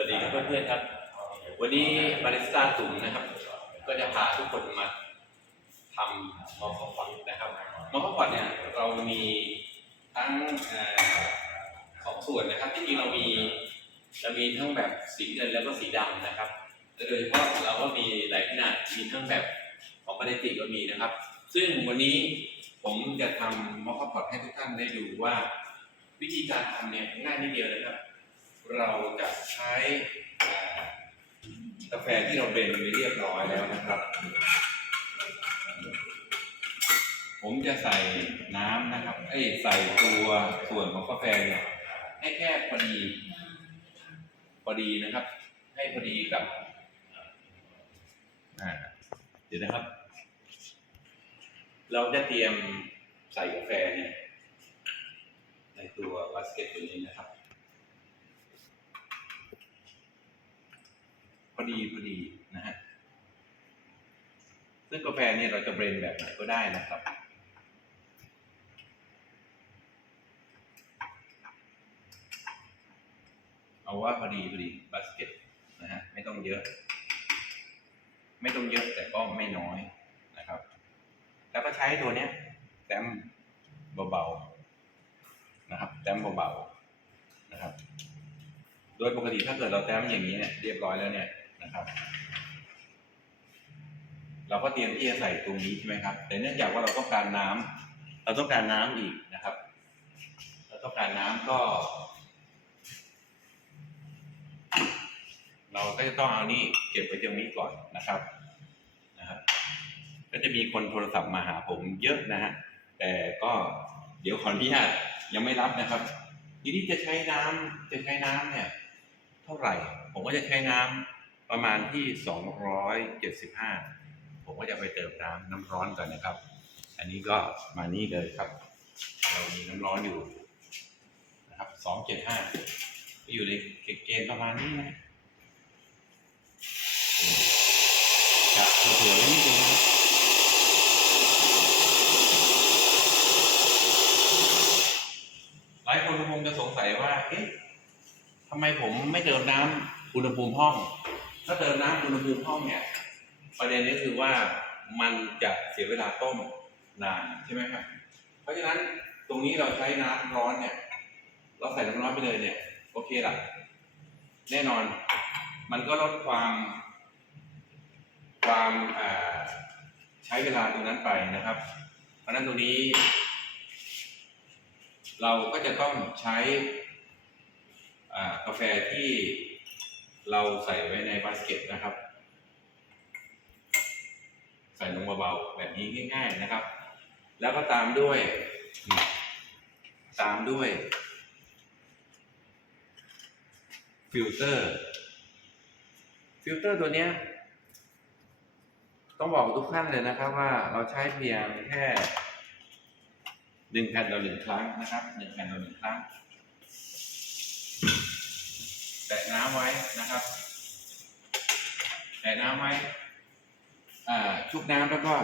วัสดีครับเพื่อนๆครับ วันนี้บาริสต้าตุ่มนะครับ ก็จะพาทุกคนมาทำมอคคอพอตนะครับมอคคอพอตเนี่ยเรามีทั้งอ่อสองส่วนนะครับที่จริงเรามีจะมีทั้งแบบสีเงินแล้วก็สีดำนะครับโดยเฉพาะเราก็มีหลายขนาดมีทั้งแบบของปาเนติกก็มีนะครับ ซึ่งวันนี้ผมจะทำมอคคอพอตให้ทุกท่านได้ดูว่า วิธีการทำเนี่ยง่ายนิดเดียวนะครับ เราจะใช้กาแฟที่เราเบรนไปเรียบร้อยแล้วนะครับ ผมจะใส่น้ำนะครับเอ้ใส่ตัวส่วนของกาแฟเนี่ยให้แค่พอดี พอดีนะครับ ให้พอดีกับเดี๋ยวนะครับ เราจะเตรียมใส่กาแฟเนี่ยในตัวบาสเกตตัวนี้นะครับ อดีพอดีนะฮะซึ่งกาแฟเนี่ยเราจะเบรนแบบไหนก็ได้นะครับเอาว่าพอดีพอดีบาสเกตนะฮะไม่ต้องเยอะ ไม่ต้องเยอะแต่ก็ไม่น้อยนะครับ แล้วก็ใช้ตัวเนี้ยแต้มเบาๆนะครับแต้มเบาๆนะครับ โดยปกติถ้าเกิดเราแต้มอย่างนี้เนี่ยเรียบร้อยแล้วเนี่ย นะครับ เราก็เตรียมที่จะใส่ตรงนี้ใช่ไหมครับ แต่เนื่องจากว่าเราต้องการน้ำเราต้องการน้ำอีกนะครับ เราต้องการน้ำก็ เราก็จะต้องเอานี่เก็บไว้ตรงนี้ก่อนนะครับนะครับก็จะมีคนโทรศัพท์มาหาผมเยอะนะฮะแต่ก็เดี๋ยวขออนุญาตยังไม่รับนะครับ ทีนี้จะใช้น้ำจะใช้น้ำเนี่ย เท่าไหร่ ผมก็จะใช้น้ำ ประมาณที่สองร้อยเจ็ดสิบห้าผมก็จะไปเติมน้ำน้ำร้อนก่อนนะครับ อันนี้ก็มานี่เลยครับ เรามีน้ำร้อนอยู่นะครับสองเจ็ดห้าอยู่ในเกณฑ์ประมาณนี้นะจะเผื่อๆไว้นิดนึงนะครับหลายคนคงจะสงสัยว่า เอ๊ะทำไมผมไม่เติมน้ำอุณหภูมิห้อง ถ้าเติมน้ำอุณหภูมิห้องเนี่ยประเด็นก็คือว่ามันจะเสียเวลาต้มนานใช่ไหมครับ เพราะฉะนั้นตรงนี้เราใช้น้ำร้อนเนี่ย เราใส่น้ำร้อนไปเลยเนี่ย โอเคละแน่นอน มันก็ลดความ ความใช้เวลาตรงนั้นไปนะครับ เพราะฉะนั้นตรงนี้ เราก็จะต้องใช้กาแฟที่ เราใส่ไว้ในบาสเกตนะครับ ใส่ลงเบาๆแบบนี้ง่าย ๆนะครับ แล้วก็ตามด้วย ตามด้วย ฟิลเตอร์ ฟิลเตอร์ตัวเนี้ยต้องบอกทุกท่านเลยนะครับว่าเราใช้เพียงแค่หนึ่งแผ่นต่อหนึ่งครั้งนะครับหนึ่งแผ่นต่อหนึ่งครั้ง แตะน้ำไว้นะครับ แตะน้ำไว้ชุบน้ำแล้วก็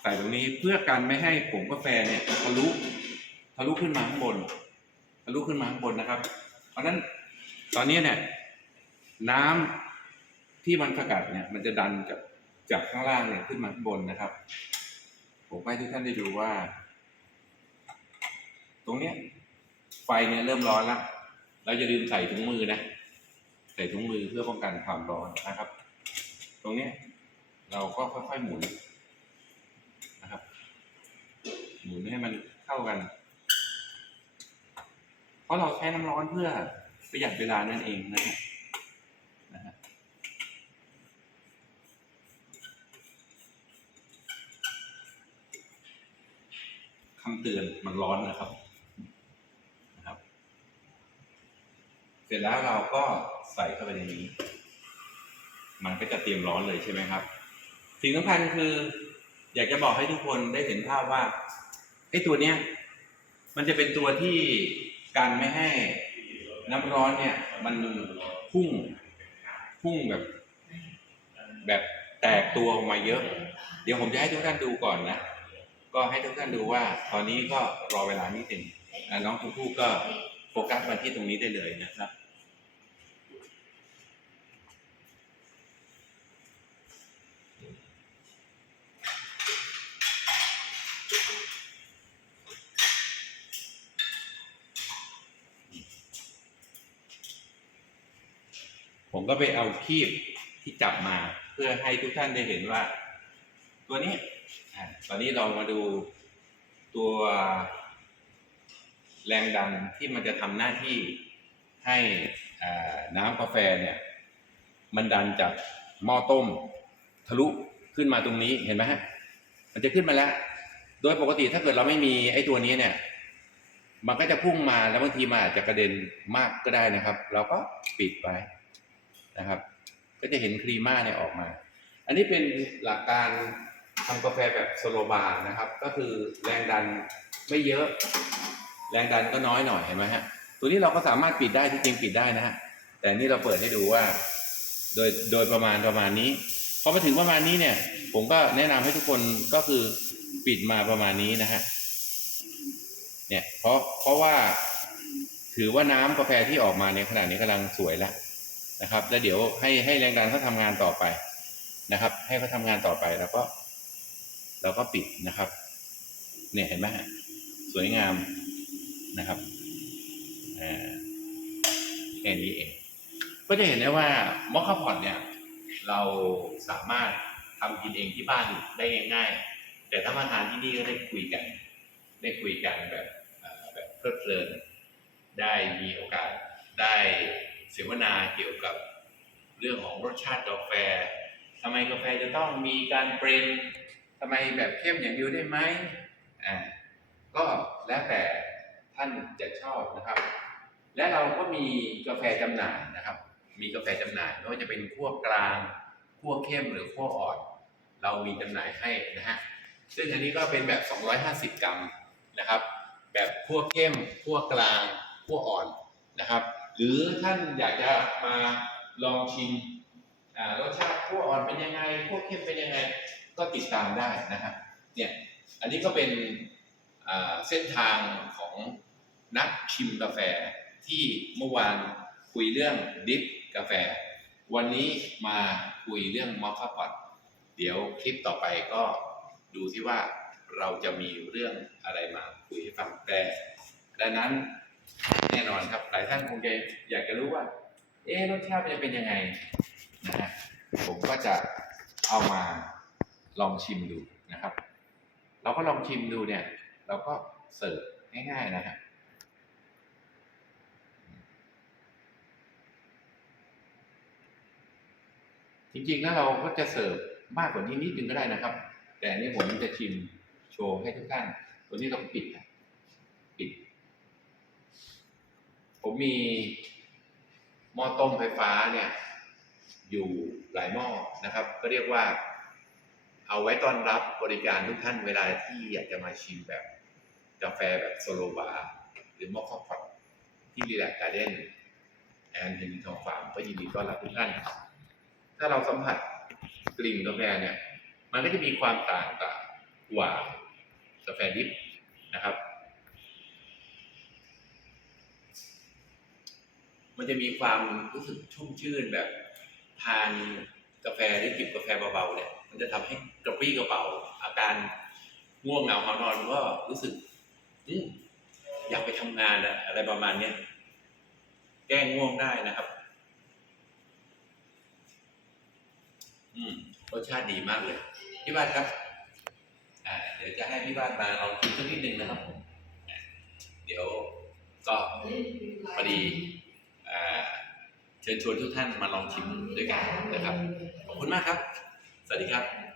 ใส่ตรงนี้เพื่อกันไม่ให้ผงกาแฟเนี่ยทะลุทะลุขึ้นมาข้างบนทะลุขึ้นมาข้างบนนะครับ เพราะฉะนั้นตอนนี้เนี่ยน้ำที่มันสกัดเนี่ย มันจะดันจากจากข้างล่างเนี่ยขึ้นมาข้างบนนะครับ ผมให้ทุกท่านได้ดูว่า ตรงเนี้ยไฟเนี่ยเริ่มร้อนแล้วเราจะลืมใส่ถุงมือนะ ส่ถุงมือเพื่อป้องกันความร้อนนะครับ ตรงนี้เราก็ค่อยๆหมุนนะครับ หมุนให้มันเข้ากัน เพราะเราใช้น้ำร้อนเพื่อประหยัดเวลานั่นเองนะฮะนะฮะคำเตือนมันร้อนนะครับนะครับ เสร็จแล้วเราก็ใส่เข้าไปในนี้ มันก็จะเตรียมร้อนเลยใช่ไหมครับ สิ่งสำคัญคือ อยากจะบอกให้ทุกคนได้เห็นภาพว่าไอ้ตัวเนี้ย มันจะเป็นตัวที่กันไม่ให้น้ำร้อนเนี่ย มันพุ่งพุ่งแบบ แบบแตกตัวออกมาเยอะ เดี๋ยวผมจะให้ทุกท่านดูก่อนนะ ก็ให้ทุกท่านดูว่า ตอนนี้ก็รอเวลานิดหนึ่งน้องทุกผู้ก็โฟกัสมาที่ตรงนี้ได้เลยนะครับ ผมก็ไปเอาคีบที่จับมาเพื่อให้ทุกท่านได้เห็นว่า ตัวนี้ตอนนี้เรามาดูตัวแรงดันที่มันจะทำหน้าที่ให้น้ำกาแฟเนี่ย มันดันจากหม้อต้มทะลุขึ้นมาตรงนี้เห็นไหมฮะ มันจะขึ้นมาแล้ว โดยปกติถ้าเกิดเราไม่มีไอ้ตัวนี้เนี่ย มันก็จะพุ่งมาแล้วบางทีมันอาจจะกระเด็นมากก็ได้นะครับ เราก็ปิดไว้ นะครับ ก็จะเห็นครีม่าเนี่ยออกมา อันนี้เป็นหลักการทำกาแฟแบบสโลบาร์นะครับ ก็คือแรงดันไม่เยอะ แรงดันก็น้อยหน่อยเห็นไหมฮะ ตัวนี้เราก็สามารถปิดได้ที่จริงปิดได้นะฮะ แต่นี่เราเปิดให้ดูว่า โดยโดยประมาณประมาณนี้ พอมาถึงประมาณนี้เนี่ย ผมก็แนะนำให้ทุกคนก็คือปิดมาประมาณนี้นะฮะ เนี่ยเพราะเพราะว่าถือว่าน้ำกาแฟที่ออกมาในขณะนี้กำลังสวยแล้ว นะครับ แล้วเดี๋ยวให้ให้แรงดันเขาทำงานต่อไปนะครับ ให้เขาทำงานต่อไปแล้วก็เราก็ปิดนะครับ เนี่ยเห็นไหมฮะสวยงามนะครับแค่นี้เอง ก็จะเห็นได้ว่ามอคคาพอตเนี่ย เราสามารถทำกินเองที่บ้านได้ง่ายๆ แต่ถ้ามาทานที่นี่ก็ได้คุยกัน ได้คุยกันแบบแบบเพลิดเพลิน ได้มีโอกาสได้ เสวนาเกี่ยวกับเรื่องของรสชาติกาแฟทำไมกาแฟจะต้องมีการเบรนทำไมแบบเข้มอย่างเดียวได้ไหมอ่าก็แล้วแต่ท่านจะชอบนะครับ และเราก็มีกาแฟจำหน่ายนะครับ มีกาแฟจำหน่ายไม่ว่าจะเป็นขั้วกลางขั้วเข้มหรือขั้วอ่อน เรามีจำหน่ายให้นะฮะซึ่งอันนี้ก็เป็นแบบ 250 กรัมนะครับ แบบขั้วเข้มขั้วกลางขั้วอ่อนนะครับ หรือท่านอยากจะมาลองชิมรสชาติขั้วอ่อนเป็นยังไงขั้วเข้มเป็นยังไง ก็ติดตามได้นะครับเนี่ยอันนี้ก็เป็นเส้นทางของนักชิมกาแฟที่เมื่อวานคุยเรื่องดิฟกาแฟ วันนี้มาคุยเรื่องมอคค่าพอตเดี๋ยวคลิปต่อไปก็ดูที่ว่าเราจะมีเรื่องอะไรมาคุยให้ฟังแต่ดังนั้น แน่นอนครับ หลายท่านคงจะอยากจะรู้ว่า เอ๊รสชาติมันจะเป็นยังไงนะฮะผมก็จะเอามาลองชิมดูนะครับ เราก็ลองชิมดูเนี่ย เราก็เสิร์ฟง่ายๆนะฮะจริงๆแล้วเราก็จะเสิร์ฟมากกว่านี้นิดนึงก็ได้นะครับ แต่อันนี้ผมจะชิมโชว์ให้ทุกท่าน ตัวนี้เราปิดนะปิด ผมมีหม้อต้มไฟฟ้าเนี่ยอยู่หลายหม้อนะครับ ก็เรียกว่า เอาไว้ต้อนรับบริการทุกท่านเวลาที่อยากจะมาชิมแบบกาแฟแบบโซโลบาร์หรือมอคคาพอตที่รีแลกการ์เด้นแอนด์เฮนทองฟาร์มก็ยินดีต้อนรับทุกท่าน ถ้าเราสัมผัสกลิ่นกาแฟเนี่ย มันก็จะมีความต่างกับกว่ากาแฟดิบนะครับ มันจะมีความรู้สึกชุ่มชื่นแบบทานกาแฟหรือจิบกาแฟเบาๆเนี่ย มันจะทำให้กระปรี้กระเป๋า อาการง่วงเหงาหานอนก็รู้สึกอยากไปทำงานอะอะไรประมาณเนี้ยแก้ง่วงได้นะครับ อืมรสชาติดีมากเลย พี่บ้านครับ อ่า เดี๋ยวจะให้พี่บ้านมาลองชิมสักนิดนึงนะครับ เดี๋ยวก็พอดี เชิญชวนทุกท่านมาลองชิมด้วยกันนะครับ ขอบคุณมากครับ สวัสดีครับ